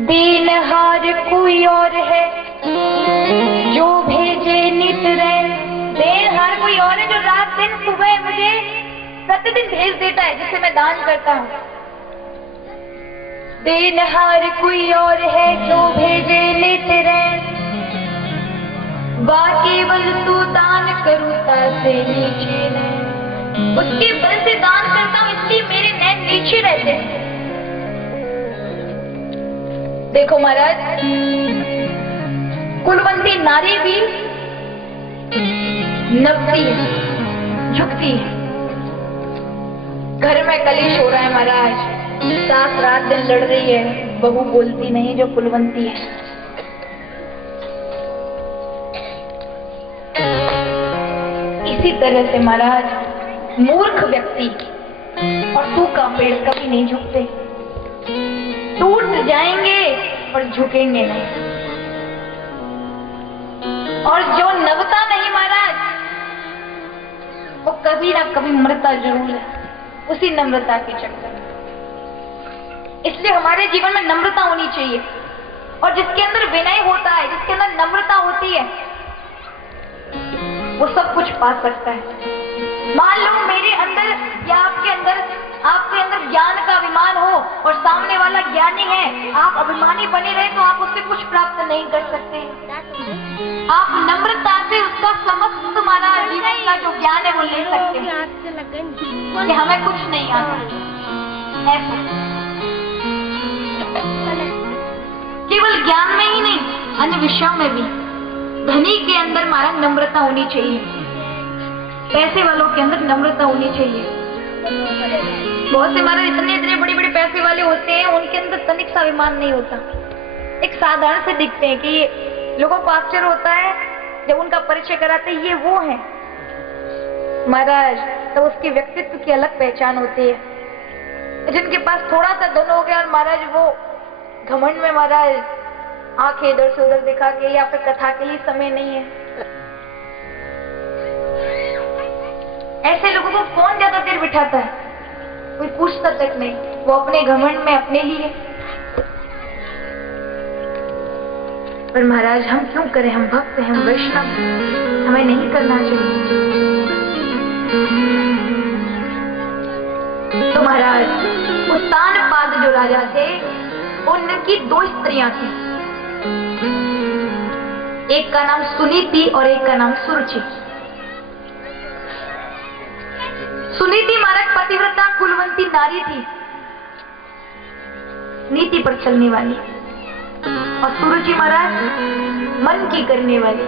देनहार कोई और है जो भेजे नित रैन। देनहार कोई और है जो रात दिन सुबह मुझे प्रतिदिन भेज देता है, जिसे मैं दान करता हूँ। देनहार कोई और है जो भेजे नित रैन, बाकी बल तू दान करूता से नीचे नैन। उसके बल से दान करता हूँ, इसलिए मेरे नैन नीचे रहते हैं। देखो महाराज, कुलवंती नारी भी नवती है, झुकती है। घर में कलेश हो रहा है महाराज, सास रात दिन लड़ रही है, बहू बोलती नहीं जो कुलवंती है। इसी तरह से महाराज मूर्ख व्यक्ति और सूखा पेड़ कभी नहीं झुकते, टूट जाएंगे और झुकेंगे नहीं। और जो नवता नहीं महाराज, वो कभी ना कभी मरता जरूर है, उसी नम्रता के चक्कर में। इसलिए हमारे जीवन में नम्रता होनी चाहिए, और जिसके अंदर विनय होता है, जिसके अंदर नम्रता होती है, वो सब कुछ पा सकता है। मान लो मेरे अंदर या आपके अंदर ज्ञान का अभिमान हो और सामने वाला ज्ञानी है, आप अभिमानी बने रहे तो आप उससे कुछ प्राप्त नहीं कर सकते। आप नम्रता से उसका समस्त तुम्हारा जीवन का जो ज्ञान है वो ले सकते हैं कि हमें कुछ नहीं आता। ऐसा केवल ज्ञान में ही नहीं, अन्य विषयों में भी धनी के अंदर हमारा नम्रता होनी चाहिए, पैसे वालों के अंदर नम्रता होनी चाहिए। बहुत से हमारे इतने बड़े बड़े पैसे वाले होते हैं, उनके अंदर तनिक सा अभिमान नहीं होता, एक साधारण से दिखते हैं कि लोगों को आश्चर्य होता है जब उनका परिचय कराते हैं, ये वो है महाराज। तो उसके व्यक्तित्व की अलग पहचान होती है। जिनके पास थोड़ा सा धन हो गया महाराज, वो घमंड में महाराज आंखें इधर से उधर दिखा के, या फिर कथा के लिए समय नहीं है। ऐसे लोगों को कौन ज्यादा देर बिठाता है, कोई पूछता तक नहीं, वो अपने घमंड में अपने लिए। पर महाराज हम क्यों करें, हम भक्त हैं, हम वैष्णव, हमें नहीं करना चाहिए। तो महाराज उत्तानपाद जो राजा थे, उनकी दो स्त्रियां थी, एक का नाम सुनीति और एक का नाम सुरुचि। सुनीति महाराज पतिव्रता कुलवंती नारी थी, नीति पर चलने वाली, और सुरुचि महाराज मन की करने वाली।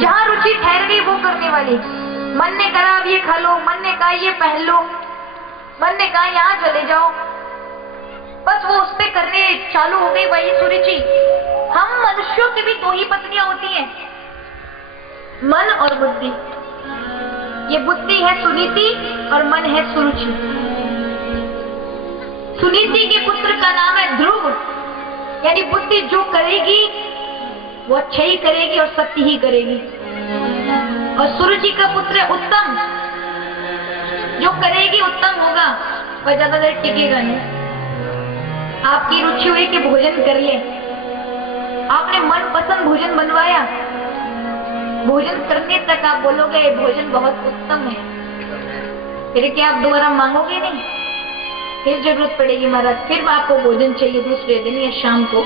जहां रुचि ठहर गई वो करने वाली। मन ने कहा अब ये खा लो, मन ने कहा ये पहन लो, मन ने कहा यहाँ चले जाओ, बस वो उस पे करने चालू हो गई वही सुरुचि। हम मनुष्यों की भी दो ही पत्नियां होती हैं, मन और बुद्धि। ये बुद्धि है सुनीति और मन है सुरुचि। सुनीति के पुत्र का नाम है ध्रुव, यानी बुद्धि जो करेगी वो अच्छा ही करेगी और सत्य ही करेगी। और सुरुचि का पुत्र है उत्तम, जो करेगी उत्तम होगा पर ज्यादा देर टिकेगा नहीं। आपकी रुचि हुई कि भोजन कर ले, आपने मनपसंद भोजन बनवाया, भोजन करने तक आप बोलोगे ये भोजन बहुत उत्तम है, फिर क्या आप दोबारा मांगोगे नहीं, फिर जरूरत पड़ेगी महाराज, फिर आपको भोजन चाहिए दूसरे दिन या शाम को।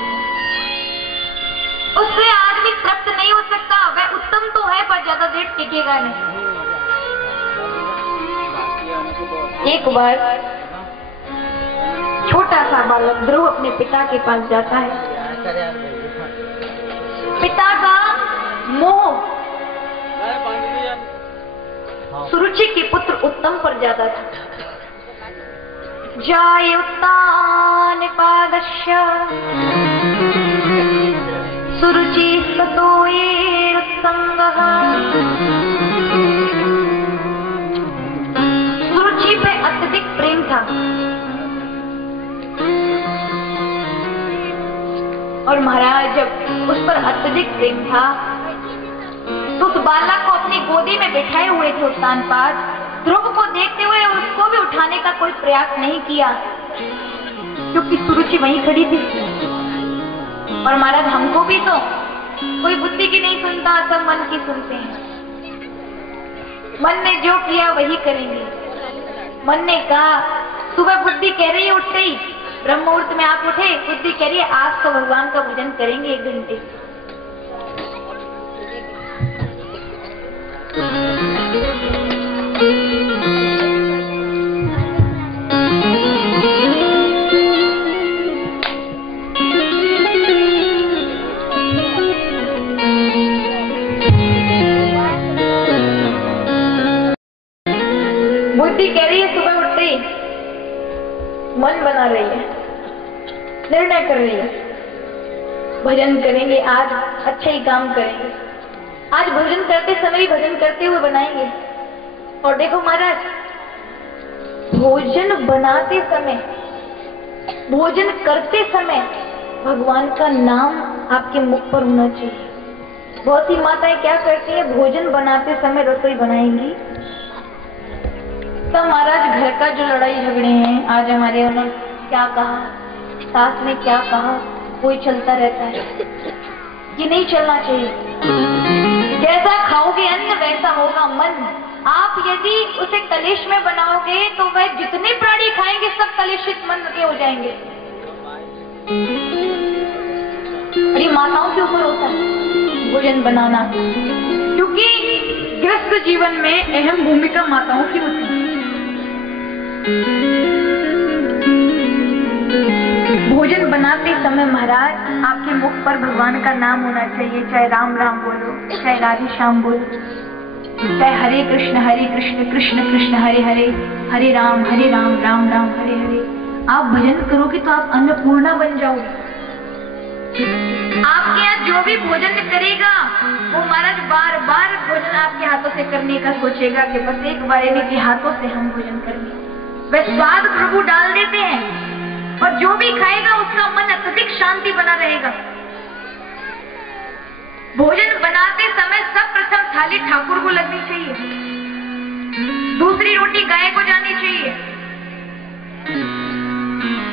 उससे आदमी तृप्त नहीं हो सकता। वह उत्तम तो है पर ज्यादा देर टिकेगा नहीं। एक बार छोटा सा बालक ध्रुव अपने पिता के पास जाता है। पिता का मोह सुरुचि के पुत्र उत्तम पर ज्यादा था। जाय उत्तान पादस्य सुरुचि सतोये उत्संगः। सुरुचि पे अत्यधिक प्रेम था, और महाराज जब उस पर अत्यधिक प्रेम था तो उस बालक को अपनी गोदी में बिठाए हुए थे उत्तानपाद। ध्रुव को देखते हुए उसको भी उठाने का कोई प्रयास नहीं किया। क्योंकि सुरुचि वहीं खड़ी थी। और महाराज हमको भी तो कोई बुद्धि की नहीं सुनता, सब मन की सुनते हैं। मन ने जो किया वही करेंगे। मन ने कहा, सुबह बुद्धि कह रही है उठते ही, ब्रह्म मुहूर्त में आप उठे, बुद्धि कह रही है आज तो भगवान का भजन करेंगे 1 घंटे। बुद्धि कह रही है सुबह उठते ही, मन बना रही है, निर्णय कर रही है, भजन करेंगे आज, अच्छे ही काम करेंगे आज। भोजन करते समय, भजन करते हुए बनाएंगे। और देखो महाराज, भोजन बनाते समय, भोजन करते समय भगवान का नाम आपके मुख पर होना चाहिए। बहुत सी माताएं क्या करती है, भोजन बनाते समय रसोई बनाएंगी तो महाराज घर का जो लड़ाई झगड़े हैं, आज हमारे उन्होंने क्या कहा, सास ने क्या कहा, कोई चलता रहता है। ये नहीं चलना चाहिए। जैसा खाओगे अन्न वैसा होगा मन। आप यदि उसे कलेश में बनाओगे तो वह जितने प्राणी खाएंगे सब कलेशित मन के हो जाएंगे। अरे माताओं के ऊपर होता है भोजन बनाना, क्योंकि गृहस्थ जीवन में अहम भूमिका माताओं की होती है। भोजन बनाते समय महाराज आपके मुख पर भगवान का नाम होना चाहिए। चाहे राम राम बोलो, चाहे राधे श्याम बोलो, चाहे हरे कृष्ण कृष्ण कृष्ण हरे हरे, हरे राम राम राम हरे हरे। आप भजन करोगे तो आप अन्नपूर्णा बन जाओगे। आपके यहाँ जो भी भोजन करेगा वो महाराज बार बार भोजन आपके हाथों से करने का सोचेगा कि बस एक बार इन्हीं के हाथों से हम भोजन करेंगे। वे स्वाद प्रभु डाल देते हैं और जो भी खाएगा उसका मन अत्यधिक शांति बना रहेगा। भोजन बनाते समय सब प्रथम थाली ठाकुर को लगनी चाहिए, दूसरी रोटी गाय को जानी चाहिए।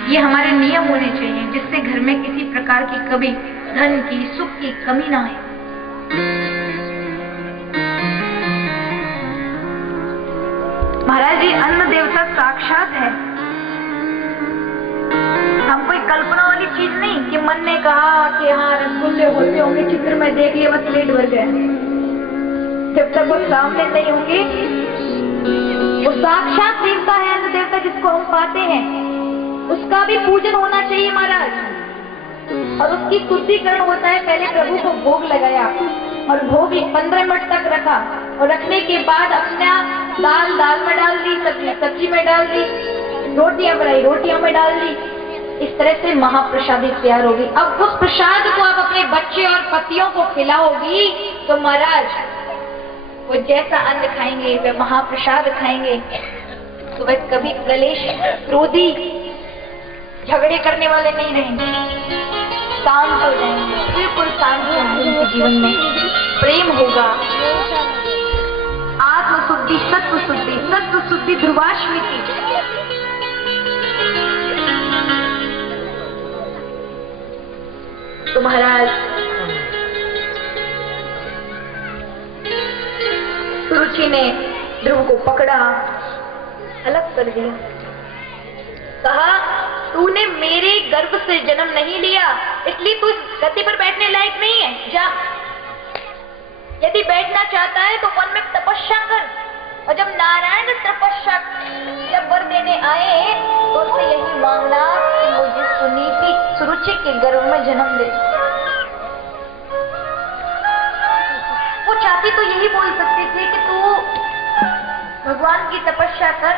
ये हमारे नियम होने चाहिए जिससे घर में किसी प्रकार की कभी धन की, सुख की कमी ना आए। महाराज जी अन्न देवता साक्षात है। हम कोई कल्पना वाली चीज नहीं कि मन ने कहा कि हाँ रसगुल्ले होते होंगे, चित्र में देख लिया बस पेट भर गया। जब तक वो सामने नहीं होंगे, वो साक्षात देवता है। अन्न देवता जिसको हम पाते हैं उसका भी पूजन होना चाहिए महाराज। और उसकी शुद्धिकरण होता है, पहले प्रभु को भोग लगाया और भोग 15 मिनट तक रखा और रखने के बाद अपना दाल में डाल दी, सब्जी में डाल दी, रोटियां बनाई रोटियां में डाल दी। इस तरह से महाप्रसादी तैयार होगी। अब उस प्रसाद को आप अपने बच्चे और पतियों को खिलाओगी तो महाराज वो जैसा अन्न खाएंगे वे महाप्रसाद खाएंगे तो वह कभी क्लेश, क्रोधी, झगड़े करने वाले नहीं रहेंगे, शांत हो जाएंगे, बिल्कुल शांत हो जाएंगे। उनके जीवन में प्रेम होगा, आत्मशुद्धि, सत्व शुद्धि ध्रुवाश्मिति। तो महाराज सुरुचि ने ध्रुव को पकड़ा, अलग कर दिया, कहा तूने मेरे गर्भ से जन्म नहीं लिया इसलिए तू गद्दी पर बैठने लायक नहीं है, जा। यदि बैठना चाहता है तो वन में तपस्या कर। और जब नारायण तपस्या जब वर देने आए तो उसने यही मांगना कि मुझे सुनीति सुरुचि के गर्भ में जन्म दे। वो चाहती तो यही बोल सकती थी कि तू भगवान की तपस्या कर,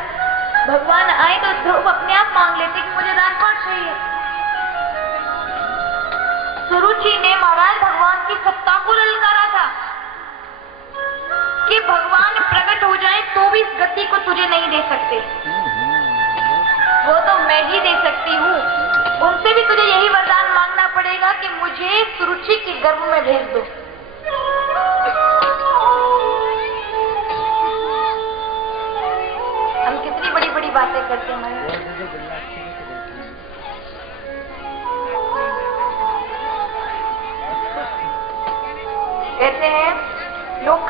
भगवान आए तो ध्रुव अपने आप मांग लेते कि मुझे राजपाट चाहिए। सुरुचि ने महाराज भगवान की सत्ता को ललकारा था कि भगवान प्रकट हो जाए तो भी इस गति को तुझे नहीं दे सकते, वो तो मैं ही दे सकती हूँ। उनसे भी तुझे यही वरदान मांगना पड़ेगा कि मुझे सुरुचि के गर्भ में भेज दो। हम कितनी बड़ी बड़ी बातें करते हैं महाराज। कहते हैं लोग